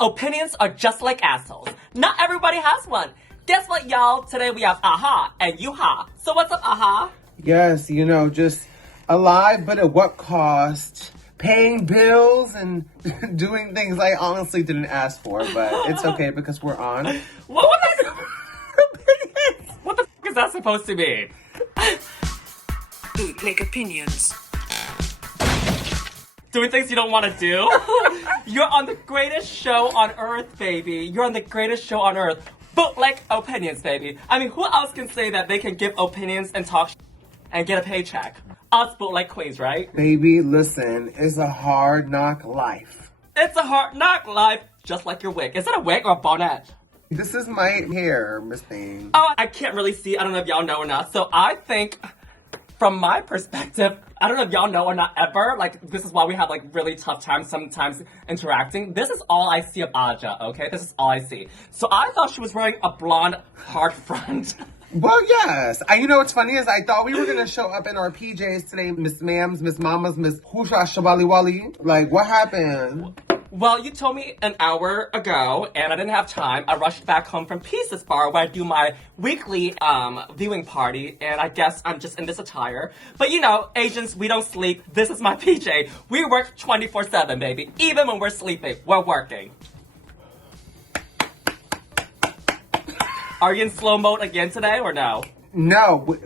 Opinions are just like assholes. Not everybody has one. Guess what, y'all? Today we have Aha and Yuha. So what's up, Aha? Yes, you know, just alive, but at what cost? Paying bills and doing things I honestly didn't ask for, but it's okay because we're on. What the f*** is that supposed to be? Bootleg opinions. Doing things you don't want to do? You're on the greatest show on earth, baby. You're on the greatest show on earth. Bootleg opinions, baby. I mean, who else can say that they can give opinions and talk and get a paycheck? Us bootleg queens, right? Baby, listen, it's a hard knock life. It's a hard knock life, just like your wig. Is that a wig or a bonnet? This is my hair, Miss Thing. Oh, I can't really see. I don't know if y'all know or not. So I think, from my perspective, I don't know if y'all know or not ever, like, this is why we have, like, really tough times sometimes interacting. This is all I see of Aja, okay? This is all I see. So I thought she was wearing a blonde hard front. Well, yes. You know what's funny is I thought we were going to show up in our PJs today, Miss Ma'ams, Miss Mamas, Miss Husha Shabali Wali. Like, what happened? Well, you told me an hour ago, and I didn't have time. I rushed back home from Pieces Bar, where I do my weekly viewing party, and I guess I'm just in this attire. But you know, Asians, we don't sleep. This is my PJ. We work 24/7, baby. Even when we're sleeping, we're working. Are you in slow mode again today, or no? No.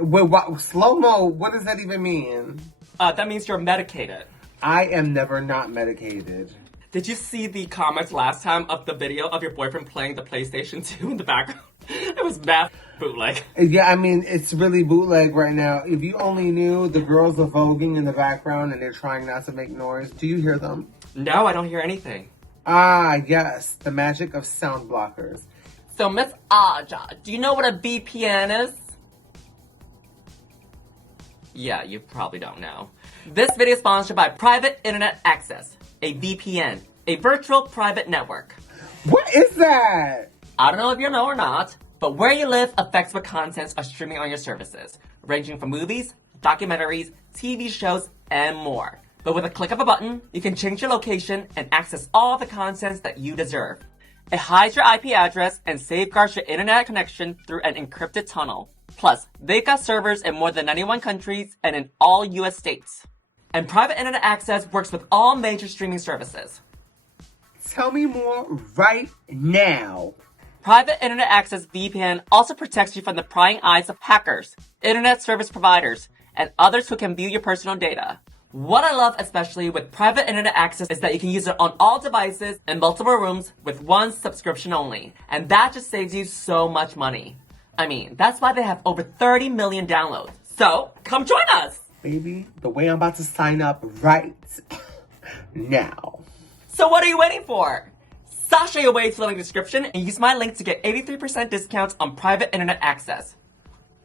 Slow-mo, what does that even mean? That means you're medicated. I am never not medicated. Did you see the comments last time of the video of your boyfriend playing the PlayStation 2 in the background? It was bad bootleg. Yeah, I mean, it's really bootleg right now. If you only knew the girls are voguing in the background and they're trying not to make noise. Do you hear them? No, I don't hear anything. Ah, yes. The magic of sound blockers. So, Miss Aja, do you know what a VPN is? Yeah, you probably don't know. This video is sponsored by Private Internet Access, a VPN, a virtual private network. What is that? I don't know if you know or not, but where you live affects what contents are streaming on your services, ranging from movies, documentaries, TV shows, and more. But with a click of a button, you can change your location and access all the contents that you deserve. It hides your IP address and safeguards your internet connection through an encrypted tunnel. Plus, they've got servers in more than 91 countries and in all US states. And Private Internet Access works with all major streaming services. Tell me more right now. Private Internet Access VPN also protects you from the prying eyes of hackers, internet service providers, and others who can view your personal data. What I love especially with Private Internet Access is that you can use it on all devices in multiple rooms with one subscription only. And that just saves you so much money. I mean, that's why they have over 30 million downloads. So, come join us! Baby, the way I'm about to sign up right now. So what are you waiting for? Sashay away to the link description and use my link to get 83% discounts on Private Internet Access.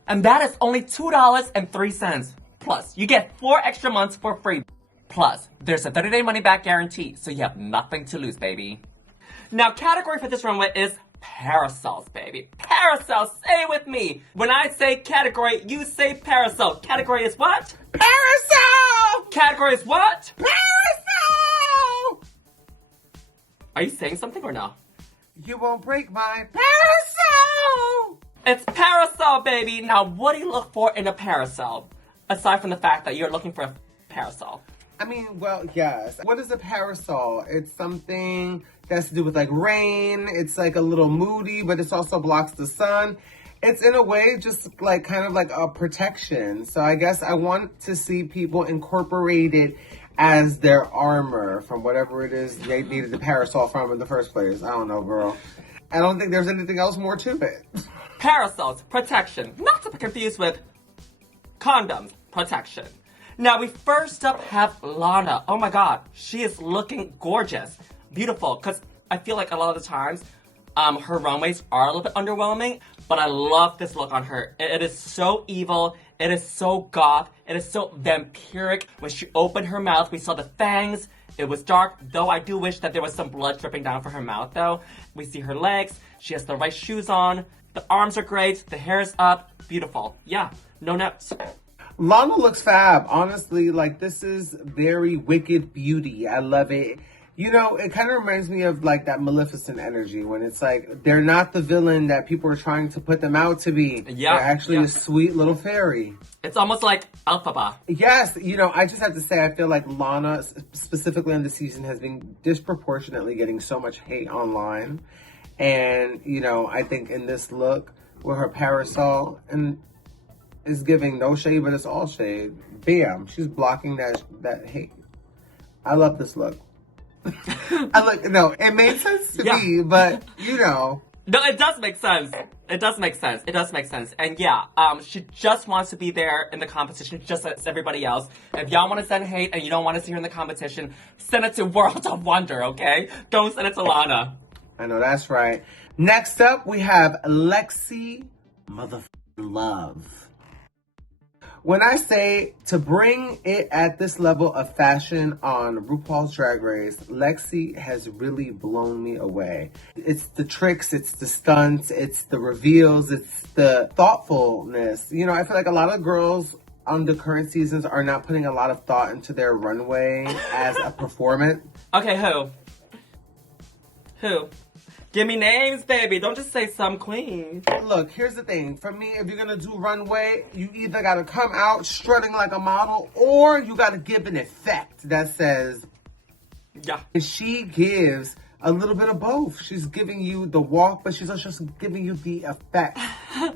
And that is only $2.03. Plus, you get 4 extra months for free. Plus, there's a 30-day money-back guarantee, so you have nothing to lose, baby. Now, category for this runway is parasols, baby. Parasols, say it with me. When I say category, you say parasol. Category is what? Parasol! Category is what? Parasol! Are you saying something or no? You won't break my parasol! It's parasol, baby. Now, what do you look for in a parasol? Aside from the fact that you're looking for a parasol. I mean, well, yes. What is a parasol? It's something that's to do with like rain. It's like a little moody, but it also blocks the sun. It's in a way just like kind of like a protection. So I guess I want to see people incorporate it as their armor from whatever it is they needed the parasol from in the first place. I don't know, girl. I don't think there's anything else more to it. Parasols, protection. Not to be confused with condoms, protection. Now, we first up have Lana. Oh my god, she is looking gorgeous. Beautiful, because I feel like a lot of the times, her runways are a little bit underwhelming, but I love this look on her. It is so evil, it is so goth, it is so vampiric. When she opened her mouth, we saw the fangs. It was dark, though I do wish that there was some blood dripping down from her mouth, though. We see her legs, she has the right shoes on, the arms are great, the hair is up, beautiful. Yeah, no notes. Lana looks fab. Honestly, like, this is very wicked beauty. I love it. You know, it kind of reminds me of like that Maleficent energy when it's like they're not the villain that people are trying to put them out to be. Yeah, they're actually a sweet little fairy. It's almost like Alphaba. Yes, you know, I just have to say, I feel like Lana, specifically on the season, has been disproportionately getting so much hate online. And, you know, I think in this look with her parasol, and is giving no shade, but it's all shade. Bam, she's blocking that hate. I love this look. It made sense to me, but you know. No, it does make sense. It does make sense. It does make sense. And yeah, she just wants to be there in the competition, just as everybody else. If y'all want to send hate and you don't want to see her in the competition, send it to World of Wonder, okay? Don't send it to Lana. I know, that's right. Next up, we have Lexi Love. When I say to bring it at this level of fashion on RuPaul's Drag Race, Lexi has really blown me away. It's the tricks, it's the stunts, it's the reveals, it's the thoughtfulness. You know, I feel like a lot of girls on the current seasons are not putting a lot of thought into their runway as a performance. Okay, who? Who? Give me names, baby. Don't just say some queen. Look, here's the thing. For me, if you're going to do runway, you either got to come out strutting like a model or you got to give an effect that says... Yeah. And she gives a little bit of both. She's giving you the walk, but she's also giving you the effect.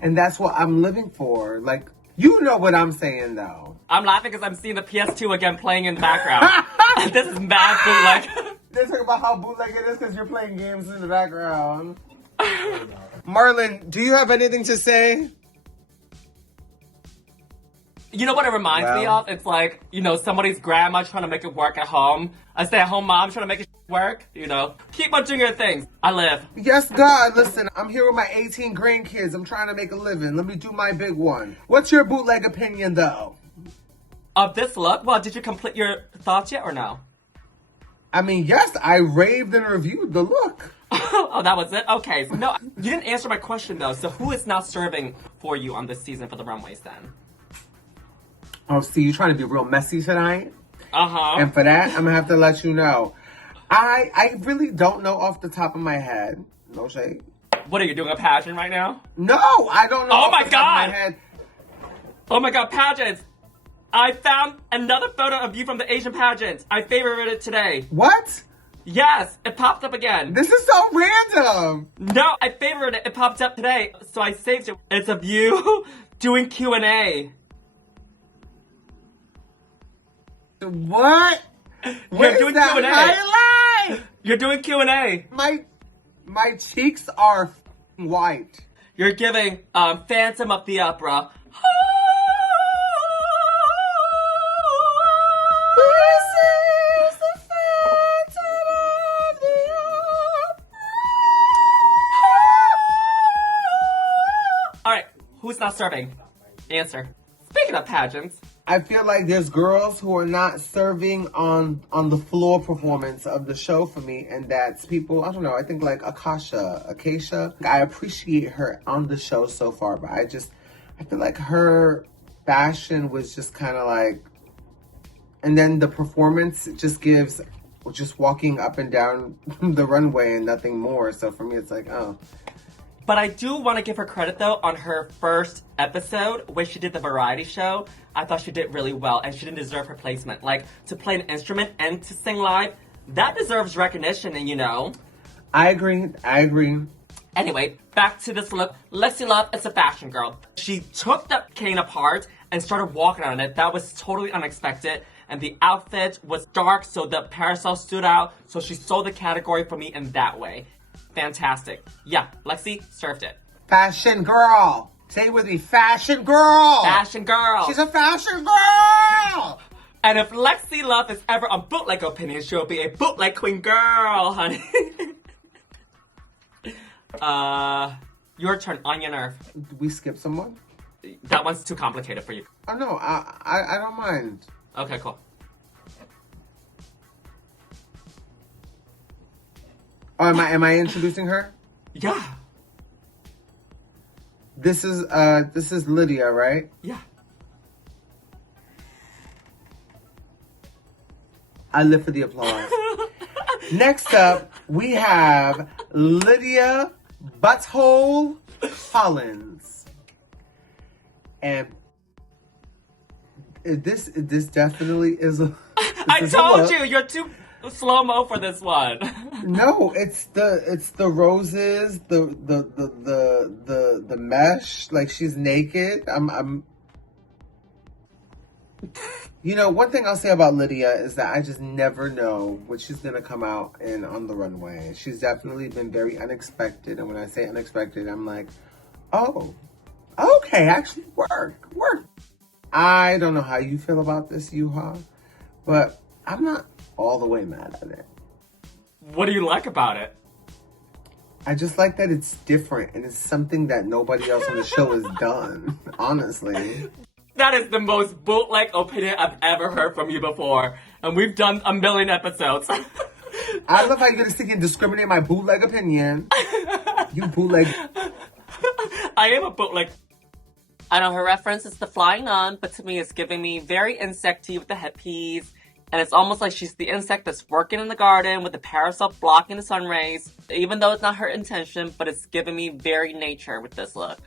And that's what I'm living for. Like, you know what I'm saying, though. I'm laughing because I'm seeing the PS2 again playing in the background. This is mad bootleg. They're talking about how bootleg it is because you're playing games in the background. Marlon, do you have anything to say? You know what it reminds me of? It's like, you know, somebody's grandma trying to make it work at home. A stay-at-home mom trying to make it work, you know. Keep on doing your things. I live. Yes, God, listen, I'm here with my 18 grandkids. I'm trying to make a living. Let me do my big one. What's your bootleg opinion, though? Of this look? Well, did you complete your thoughts yet or no? I mean, yes, I raved and reviewed the look. Oh, that was it? Okay. So, no, you didn't answer my question, though. So who is now serving for you on this season for the runways, then? Oh, see, you're trying to be real messy tonight? Uh-huh. And for that, I'm going to have to let you know. I really don't know off the top of my head. No shade. What, are you doing a pageant right now? No, I don't know off the top of my head. Oh, my God, pageants. I found another photo of you from the Asian pageant. I favorited it today. What? Yes, it popped up again. This is so random. No, I favorited it. It popped up today, so I saved it. It's of you doing Q&A. What? You're doing Q&A. Highlight? You're doing Q&A. My cheeks are white. You're giving Phantom of the Opera. This is the Phantom of the Opera. All right, who's not serving? Answer. Speaking of pageants. I feel like there's girls who are not serving on the floor performance of the show for me, and that's people, I don't know, I think like Acacia. I appreciate her on the show so far, but I feel like her fashion was just kind of like, and then the performance just gives just walking up and down the runway and nothing more. So for me, it's like, oh. But I do want to give her credit, though, on her first episode where she did the variety show. I thought she did really well, and she didn't deserve her placement. Like, to play an instrument and to sing live, that deserves recognition, and you know. I agree. Anyway, back to this look. Lexi Love is a fashion girl. She took the cane apart and started walking on it. That was totally unexpected. And the outfit was dark, so the parasol stood out. So she sold the category for me in that way. Fantastic. Yeah, Lexi served it. Fashion girl. Say it with me, fashion girl. Fashion girl. She's a fashion girl. And if Lexi Love is ever on Bootleg Opinion, she'll be a bootleg queen girl, honey. Your turn, on your nerve. Did we skip someone? That one's too complicated for you. Oh no, I don't mind. Okay, cool. Oh, am I introducing her? Yeah. This is Lydia, right? Yeah. I live for the applause. Next up, we have Lydia Butthole Collins. And this definitely is a... I told you, you're too slow-mo for this one. No, it's the roses, the mesh, like she's naked. I'm You know, one thing I'll say about Lydia is that I just never know what she's gonna come out in on the runway. She's definitely been very unexpected, and when I say unexpected, I'm like, oh, okay, actually work. I don't know how you feel about this, Yuhua, but I'm not all the way mad at it. What do you like about it? I just like that it's different and it's something that nobody else on the show has done, honestly. That is the most bootleg opinion I've ever heard from you before. And we've done a million episodes. I love how you're going to stick and discriminate my bootleg opinion. You bootleg. I am a bootleg. I know her reference is the flying nun, but to me it's giving me very insecty with the headpiece. And it's almost like she's the insect that's working in the garden with the parasol blocking the sun rays. Even though it's not her intention, but it's giving me very nature with this look.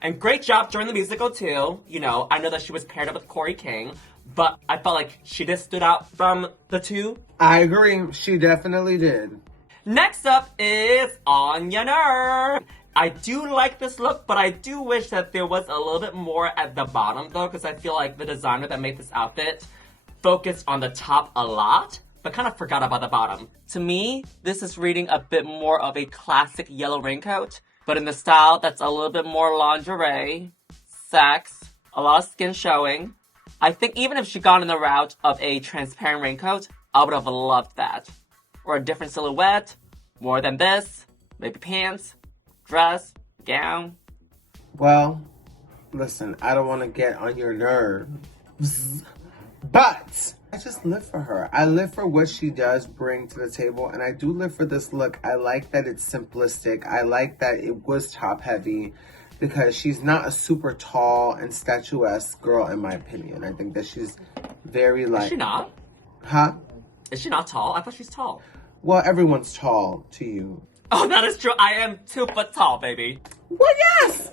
And great job during the musical too. You know, I know that she was paired up with Corey King, but I felt like she just stood out from the two. I agree. She definitely did. Next up is On Your Nerve. I do like this look, but I do wish that there was a little bit more at the bottom though, because I feel like the designer that made this outfit focused on the top a lot, but kind of forgot about the bottom. To me, this is reading a bit more of a classic yellow raincoat, but in the style that's a little bit more lingerie, sex, a lot of skin showing. I think even if she'd gone in the route of a transparent raincoat, I would have loved that. Or a different silhouette, more than this, maybe pants, dress, gown. Well, listen, I don't want to get on your nerves, but I just live for her. I live for what she does bring to the table, and I do live for this look. I like that it's simplistic. I like that it was top heavy because she's not a super tall and statuesque girl, in my opinion. I think that she's very like... Is she not? Huh? Is she not tall? I thought she's tall. Well, everyone's tall to you. Oh, that is true. I am 2 foot tall, baby. Well, yes!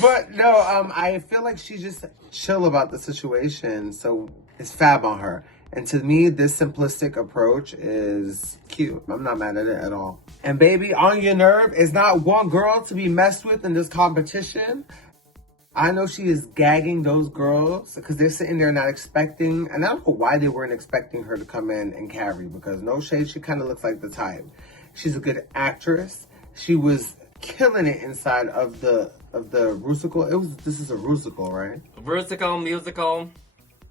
But no, I feel like she's just chill about the situation, so it's fab on her. And to me, this simplistic approach is cute. I'm not mad at it at all. And baby, On Your Nerve is not one girl to be messed with in this competition. I know she is gagging those girls because they're sitting there not expecting, and I don't know why they weren't expecting her to come in and carry, because no shade, she kind of looks like the type. She's a good actress. She was killing it inside of the Rusical. This is a Rusical, right? Rusical, musical,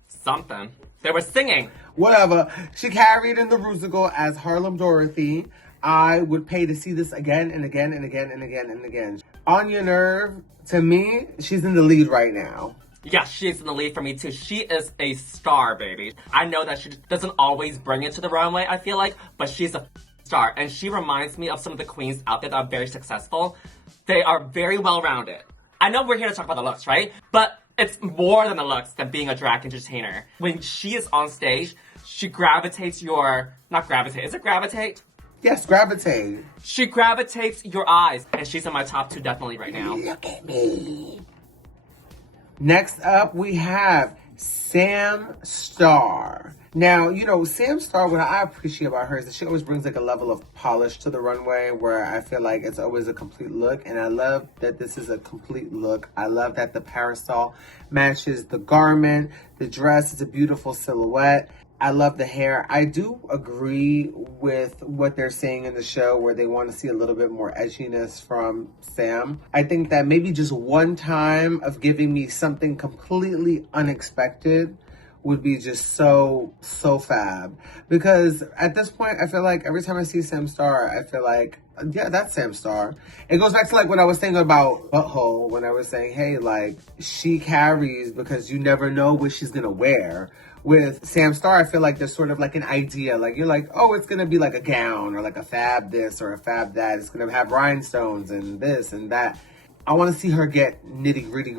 something. They were singing. Whatever. She carried in the Rusical as Harlem Dorothy. I would pay to see this again and again and again and again and again. On Your Nerve, to me, she's in the lead right now. Yeah, she's in the lead for me too. She is a star, baby. I know that she doesn't always bring it to the runway, I feel like, but she's a star. And she reminds me of some of the queens out there that are very successful. They are very well-rounded. I know we're here to talk about the looks, right? But it's more than the looks than being a drag entertainer. When she is on stage, she gravitates your... Not gravitate. Is it gravitate? Yes, gravitate. She gravitates your eyes. And she's in my top 2 definitely right now. Look at me. Next up, we have Sam Starr. Now, you know, Sam Starr, what I appreciate about her is that she always brings like a level of polish to the runway where I feel like it's always a complete look. And I love that this is a complete look. I love that the parasol matches the garment. The dress is a beautiful silhouette. I love the hair. I do agree with what they're saying in the show where they want to see a little bit more edginess from Sam. I think that maybe just one time of giving me something completely unexpected would be just so fab. Because at this point, I feel like every time I see Sam Starr, I feel like, yeah, that's Sam Starr. It goes back to like what I was saying about Butthole when I was saying, hey, like, she carries because you never know what she's gonna wear. With Sam Starr, I feel like there's sort of like an idea. Like, you're like, oh, it's going to be like a gown or like a fab this or a fab that. It's going to have rhinestones and this and that. I want to see her get nitty gritty.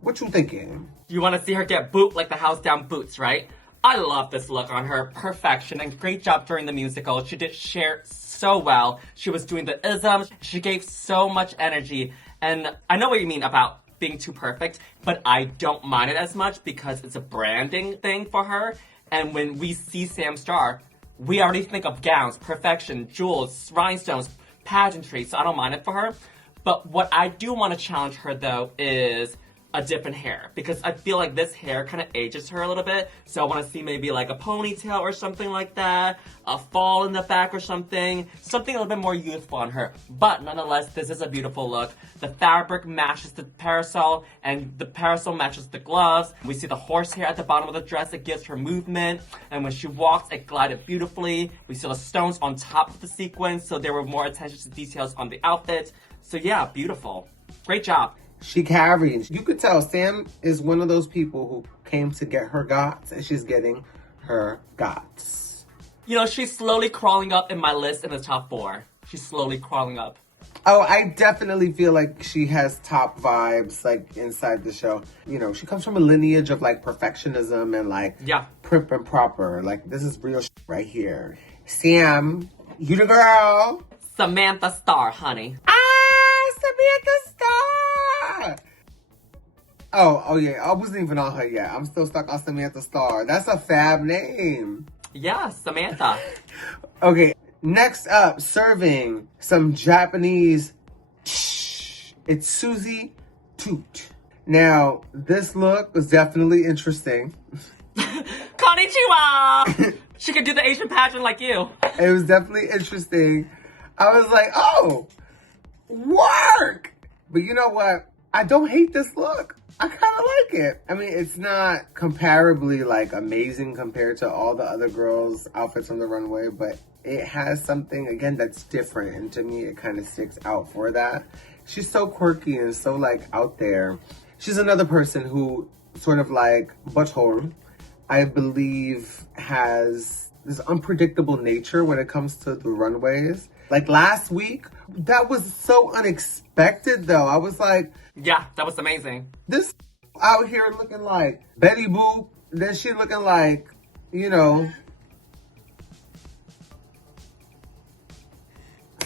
What you thinking? You want to see her get boot like the house down boots, right? I love this look on her. Perfection and great job during the musical. She did share so well. She was doing the isms. She gave so much energy. And I know what you mean about being too perfect, but I don't mind it as much because it's a branding thing for her. And when we see Sam Star, we already think of gowns, perfection, jewels, rhinestones, pageantry, so I don't mind it for her. But what I do want to challenge her, though, is a different hair, because I feel like this hair kind of ages her a little bit. So I want to see maybe like a ponytail or something like that, a fall in the back or something a little bit more youthful on her. But nonetheless, this is a beautiful look. The fabric matches the parasol, and the parasol matches the gloves. We see the horsehair at the bottom of the dress. It gives her movement, and when she walks, it glided beautifully. We see the stones on top of the sequins, so there were more attention to details on the outfit. So yeah, beautiful. Great job. She carries. You could tell Sam is one of those people who came to get her gots, and she's getting her gots. You know, she's slowly crawling up in my list in the top 4. She's slowly crawling up. Oh, I definitely feel like she has top vibes, like, inside the show. You know, she comes from a lineage of, like, perfectionism and, like, prim and proper. Like, this is real shit right here. Sam, you the girl. Samantha Starr, honey. Samantha Starr! Oh yeah, I wasn't even on her yet. I'm still stuck on Samantha Starr. That's a fab name. Yeah, Samantha. Okay, next up, serving some Japanese. It's Suzie Toot. Now, this look was definitely interesting. Konnichiwa! She could do the Asian pageant like you. It was definitely interesting. I was like, oh, work! But you know what? I don't hate this look. I kind of like it. I mean, it's not comparably, like, amazing compared to all the other girls' outfits on the runway, but it has something, again, that's different. And to me, it kind of sticks out for that. She's so quirky and so, like, out there. She's another person who sort of like Butthole, I believe, has this unpredictable nature when it comes to the runways. Like last week, that was so unexpected though. I was like, yeah, that was amazing. This out here looking like Betty Boop, then she looking like, you know.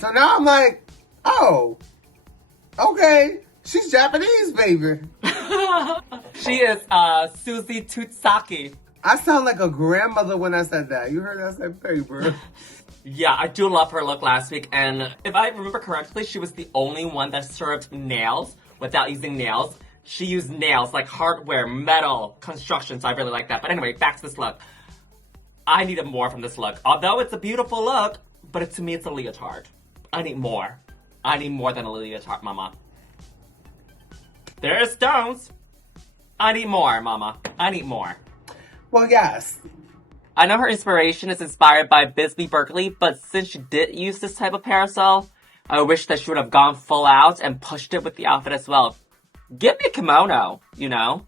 So now I'm like, oh, okay, she's Japanese, baby. She is Suzie Tutsaki. I sound like a grandmother when I said that. You heard that? I said, baby. Yeah, I do love her look last week, and if I remember correctly, she was the only one that served nails without using nails. She used nails, like hardware, metal, construction, so I really like that. But anyway, back to this look. I needed more from this look. Although it's a beautiful look, but to me it's a leotard. I need more. I need more than a leotard, mama. There's stones. I need more, mama. I need more. Well, yes. I know her inspiration is inspired by Bisbee Berkeley, but since she did use this type of parasol, I wish that she would have gone full out and pushed it with the outfit as well. Give me a kimono, you know?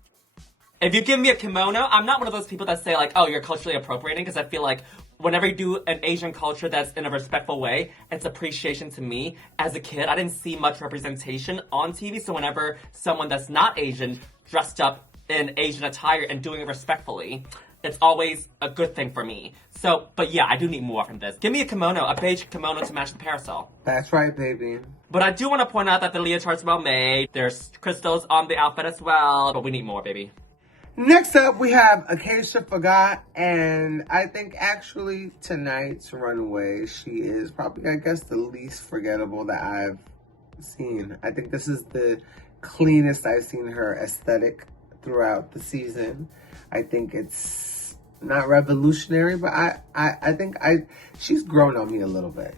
If you give me a kimono, I'm not one of those people that say like, oh, you're culturally appropriating, because I feel like whenever you do an Asian culture that's in a respectful way, it's appreciation to me. As a kid, I didn't see much representation on TV, so whenever someone that's not Asian dressed up in Asian attire and doing it respectfully, it's always a good thing for me. So, but yeah, I do need more from this. Give me a kimono, a beige kimono to match the parasol. That's right, baby. But I do want to point out that the leotard's well made. There's crystals on the outfit as well, but we need more, baby. Next up, we have Acacia Fagat, and I think actually tonight's runway, she is probably, I guess, the least forgettable that I've seen. I think this is the cleanest I've seen her aesthetic throughout the season. I think it's not revolutionary, but I think she's grown on me a little bit.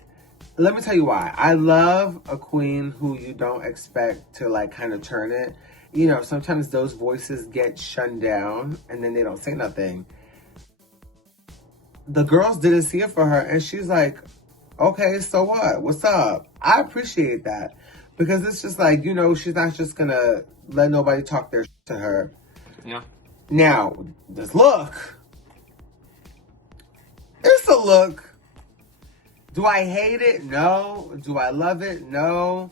Let me tell you why. I love a queen who you don't expect to like kind of turn it. You know, sometimes those voices get shunned down and then they don't say nothing. The girls didn't see it for her and she's like, okay, so what? What's up? I appreciate that because it's just like, you know, she's not just gonna let nobody talk their shit to her. Yeah. Now, this look. It's a look. Do I hate it? No. Do I love it? No.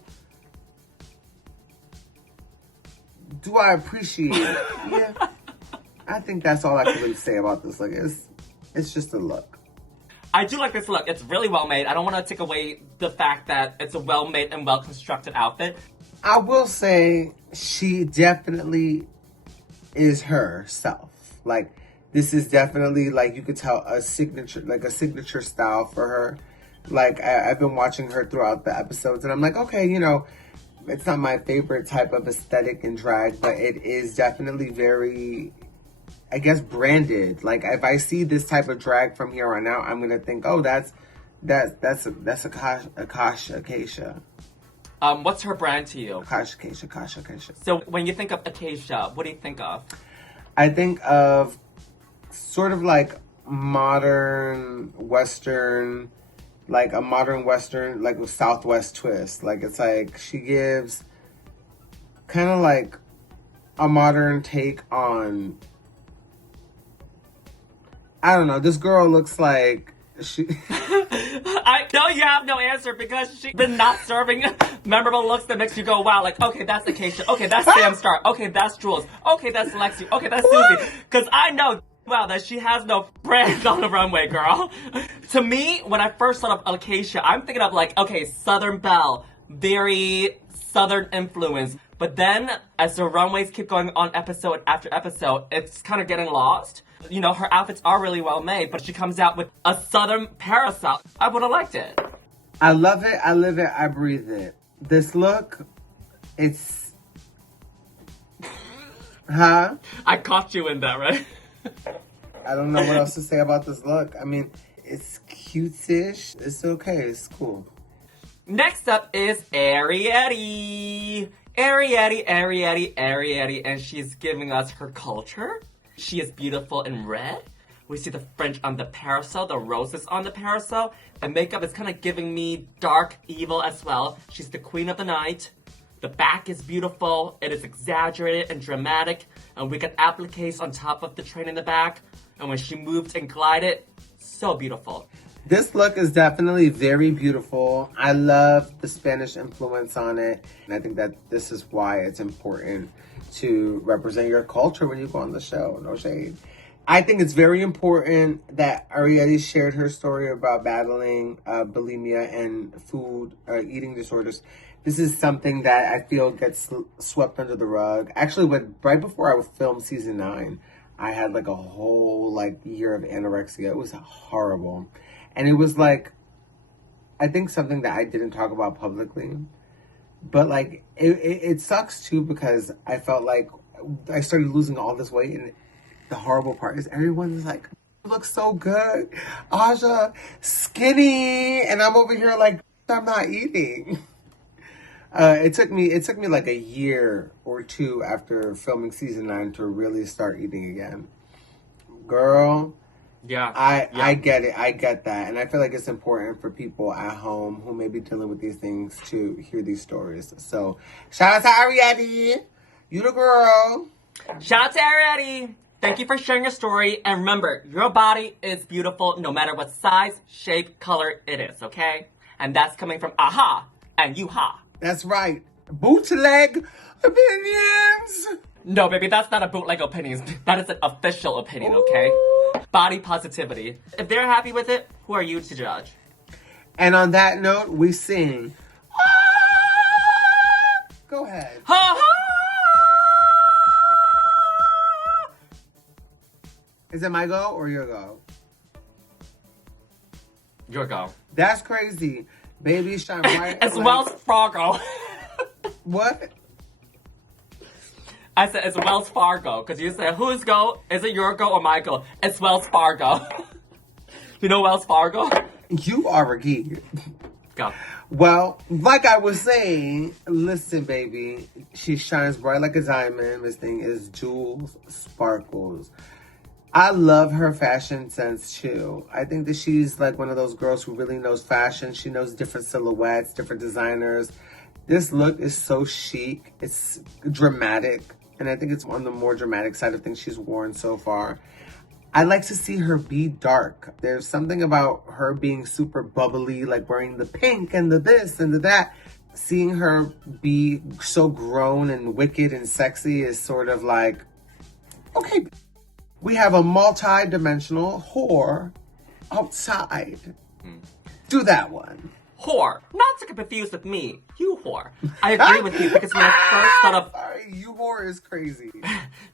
Do I appreciate it? Yeah. I think that's all I can really say about this look. It's just a look. I do like this look. It's really well made. I don't want to take away the fact that it's a well made and well constructed outfit. I will say she definitely is herself. Like, this is definitely, like, you could tell a signature style for her. Like, I've been watching her throughout the episodes, and I'm like, okay, you know, it's not my favorite type of aesthetic in drag, but it is definitely very, I guess, branded. Like, if I see this type of drag from here on out, I'm gonna think, oh, that's Acacia. What's her brand to you? Acacia. So when you think of Acacia, what do you think of? I think of sort of like modern Western, like a modern Western, like with Southwest twist. Like, it's like she gives kind of like a modern take on, I don't know, this girl looks like she... I know you have no answer because she's been not serving memorable looks that makes you go, wow, like, okay, that's Acacia, okay, that's Sam Star, okay, that's Jules, okay, that's Lexi, okay, that's Suzie. Because I know, wow, that she has no brand on the runway, girl. To me, when I first thought of Acacia, I'm thinking of like, okay, Southern Belle, very Southern influence. But then, as the runways keep going on episode after episode, it's kind of getting lost. You know, her outfits are really well made, but she comes out with a Southern parasol. I would have liked it. I love it, I live it, I breathe it. This look, it's... Huh? I caught you in that, right? I don't know what else to say about this look. I mean, it's cute-ish. It's okay, it's cool. Next up is Arietti. Arietti, and she's giving us her culture. She is beautiful in red. We see the French on the parasol, the roses on the parasol. The makeup is kind of giving me dark evil as well. She's the queen of the night. The back is beautiful. It is exaggerated and dramatic. And we got appliques on top of the train in the back. And when she moved and glided, so beautiful. This look is definitely very beautiful. I love the Spanish influence on it. And I think that this is why it's important to represent your culture when you go on the show. No shade. I think it's very important that Arietti shared her story about battling bulimia and food, eating disorders. This is something that I feel gets swept under the rug. Actually, right before I filmed season 9, I had like a whole year of anorexia. It was horrible. And it was like, I think something that I didn't talk about publicly. But like, it sucks too because I felt like I started losing all this weight. And the horrible part is everyone's like, you look so good. Aja, skinny. And I'm over here like, I'm not eating. It took me like a year or two after filming season 9 to really start eating again. Girl. Yeah. I get it. I get that. And I feel like it's important for people at home who may be dealing with these things to hear these stories. So, shout out to Arietti. You the girl. Shout out to Arietti. Thank you for sharing your story. And remember, your body is beautiful no matter what size, shape, color it is, okay? And that's coming from AHA and Yuhua. That's right. Bootleg opinions. No, baby, that's not a bootleg opinion. That is an official opinion, okay? Body positivity. If they're happy with it, who are you to judge? And on that note, we sing. Go ahead. Ha ha! Is it my go or your go? Your go. That's crazy. Baby shine bright. As Wells Fargo. What? I said it's Wells Fargo, because you said, whose go? Is it your go or my go? It's Wells Fargo. You know Wells Fargo? You are a geek. Go. Well, like I was saying, listen, baby. She shines bright like a diamond. This thing is Jules Sparkles. I love her fashion sense, too. I think that she's like one of those girls who really knows fashion. She knows different silhouettes, different designers. This look is so chic. It's dramatic. And I think it's on the more dramatic side of things she's worn so far. I like to see her be dark. There's something about her being super bubbly, like wearing the pink and the this and the that. Seeing her be so grown and wicked and sexy is sort of like, okay, We have a multi-dimensional whore outside. Do that one. Whore. Not to get confused with me. You whore. I agree with you because when I first thought of... Sorry, you whore is crazy.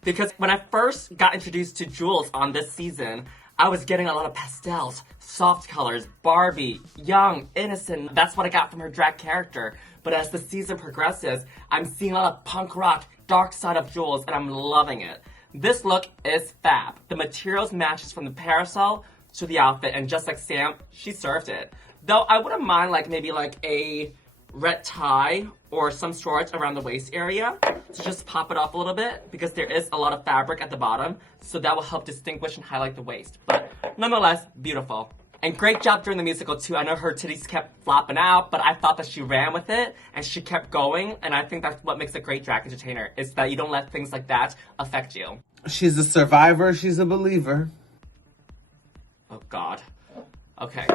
Because when I first got introduced to Jules on this season, I was getting a lot of pastels, soft colors, Barbie, young, innocent. That's what I got from her drag character. But as the season progresses, I'm seeing a lot of punk rock, dark side of Jules, and I'm loving it. This look is fab. The materials matches from the parasol to the outfit, and just like Sam, she served it. Though I wouldn't mind maybe a red tie or some shorts around the waist area to just pop it off a little bit because there is a lot of fabric at the bottom, so that will help distinguish and highlight the waist. But nonetheless, beautiful. And great job during the musical too. I know her titties kept flopping out, but I thought that she ran with it and she kept going, and I think that's what makes a great drag entertainer, is that you don't let things like that affect you. She's a survivor, she's a believer. Oh God. Okay.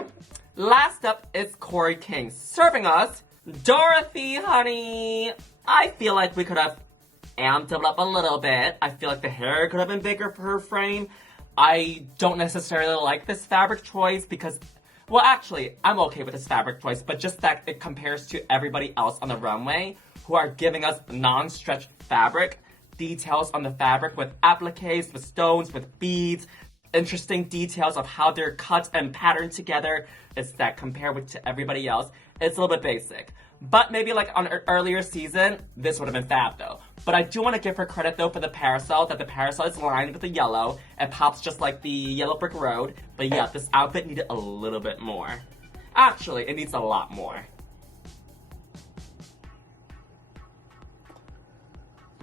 Last up is Corey King serving us Dorothy, honey. I feel like we could have amped it up a little bit. I feel like the hair could have been bigger for her frame. I don't necessarily like this fabric choice because, well, actually, I'm okay with this fabric choice, but just that it compares to everybody else on the runway who are giving us non-stretch fabric, details on the fabric with appliques, with stones, with beads, interesting details of how they're cut and patterned together. It's that compared to everybody else, it's a little bit basic. But maybe on an earlier season, this would have been fab though. But I do want to give her credit though for the parasol, that the parasol is lined with the yellow and pops just like the yellow brick road. But yeah, this outfit needed a little bit more. Actually, it needs a lot more.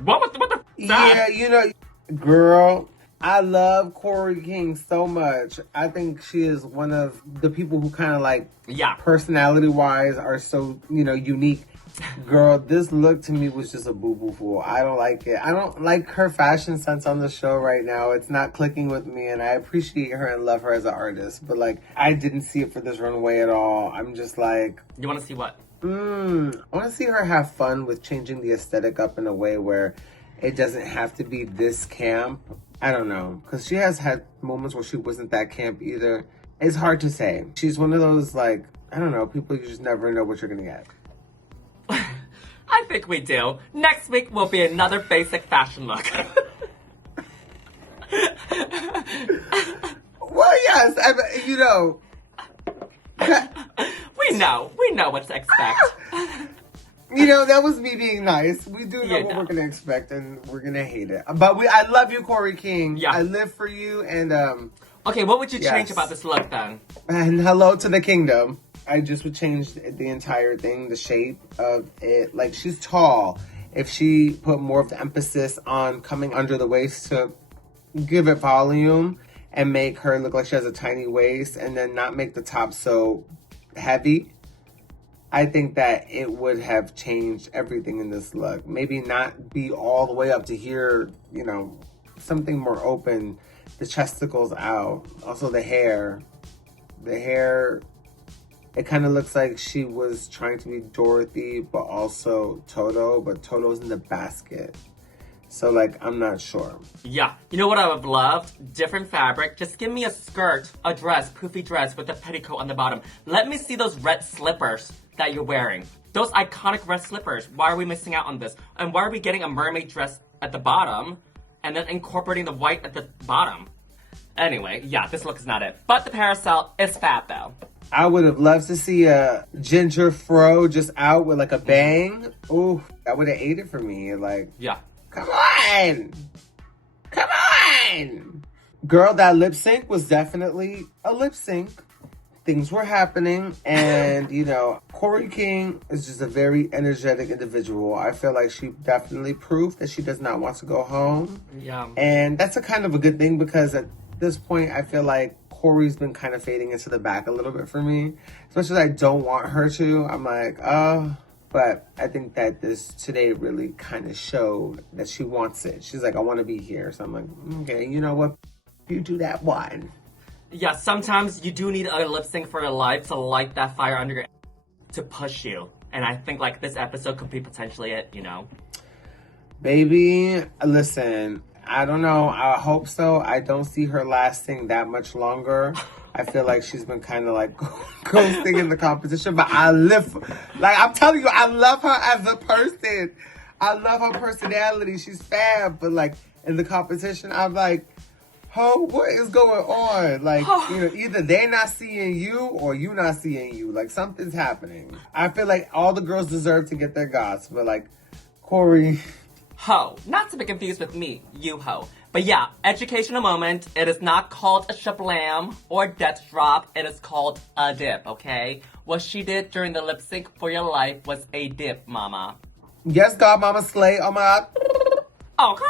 What the Yeah, girl, I love Corey King so much. I think she is one of the people who kind of personality-wise are so, unique. Girl, this look to me was just a boo-boo fool. I don't like it. I don't like her fashion sense on the show right now. It's not clicking with me, and I appreciate her and love her as an artist. But, I didn't see it for this runway at all. I'm just like... You want to see what? I want to see her have fun with changing the aesthetic up in a way where it doesn't have to be this camp. I don't know, because she has had moments where she wasn't that camp either. It's hard to say. She's one of those, I don't know, people you just never know what you're going to get. I think we do. Next week will be another basic fashion look. Well, yes, We know what to expect. That was me being nice. We do know what we're going to expect, and we're going to hate it. But I love you, Corey King. Yeah. I live for you, and, Okay, what would you change about this look, then? And hello to the kingdom. I just would change the entire thing, the shape of it. She's tall. If she put more of the emphasis on coming under the waist to give it volume and make her look like she has a tiny waist, and then not make the top so heavy, I think that it would have changed everything in this look. Maybe not be all the way up to here, something more open. The chesticles out. Also the hair. The hair, it kind of looks like she was trying to be Dorothy, but also Toto, but Toto's in the basket. So, I'm not sure. Yeah. You know what I would have loved? Different fabric. Just give me a skirt, a dress, poofy dress with a petticoat on the bottom. Let me see those red slippers that you're wearing. Those iconic red slippers. Why are we missing out on this? And why are we getting a mermaid dress at the bottom and then incorporating the white at the bottom? Anyway, yeah, this look is not it. But the parasol is fab, though. I would have loved to see a ginger fro just out with a bang. Ooh, that would have ate it for me. Yeah. Come on! Come on! Girl, that lip sync was definitely a lip sync. Things were happening, and, Corey King is just a very energetic individual. I feel like she definitely proved that she does not want to go home. Yeah. And that's a kind of a good thing, because at this point, I feel like Corey's been kind of fading into the back a little bit for me. As much as I don't want her to, I'm like, oh. But I think that this today really kind of showed that she wants it. She's like, I want to be here. So I'm like, okay, you know what? You do that one. Yeah, sometimes you do need a lip sync for your life to light that fire under your to push you. And I think this episode could be potentially it, Baby, listen, I don't know. I hope so. I don't see her lasting that much longer. I feel like she's been kind of like coasting in the competition, but I'm telling you, I love her as a person. I love her personality. She's fab, but like in the competition, I'm like, oh, what is going on? Like, either they're not seeing you or you not seeing you. Like, something's happening. I feel like all the girls deserve to get their goss, but like, Corey. Ho, not to be confused with me, you ho. But yeah, educational moment. It is not called a shablam or death drop. It is called a dip, okay? What she did during the lip sync for your life was a dip, mama. Yes, God, Mama Slay. Oh my God. Okay.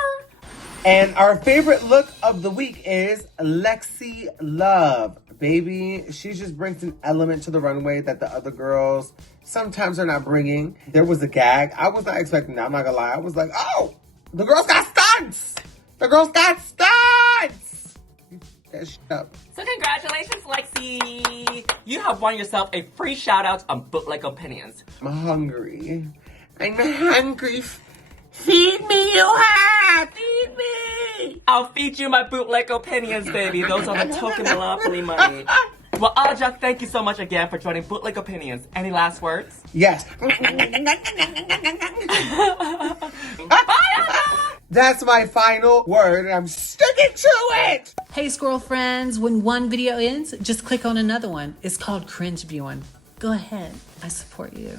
And our favorite look of the week is Lexi Love. Baby, she just brings an element to the runway that the other girls sometimes are not bringing. There was a gag. I was not expecting that. I'm not gonna lie. I was like, oh, the girls got stunts. The girls got stunts. That shit up. So congratulations, Lexi. You have won yourself a free shout out on Bootleg Opinions. I'm hungry. I'm hungry. Feed me, Yuhua! Feed me! I'll feed you my Bootleg Opinions, baby. Those are the token monopoly money. Well, Aja, thank you so much again for joining Bootleg Opinions. Any last words? Yes. That's my final word, and I'm sticking to it! Hey, squirrel friends, when one video ends, just click on another one. It's called cringe viewing. Go ahead. I support you.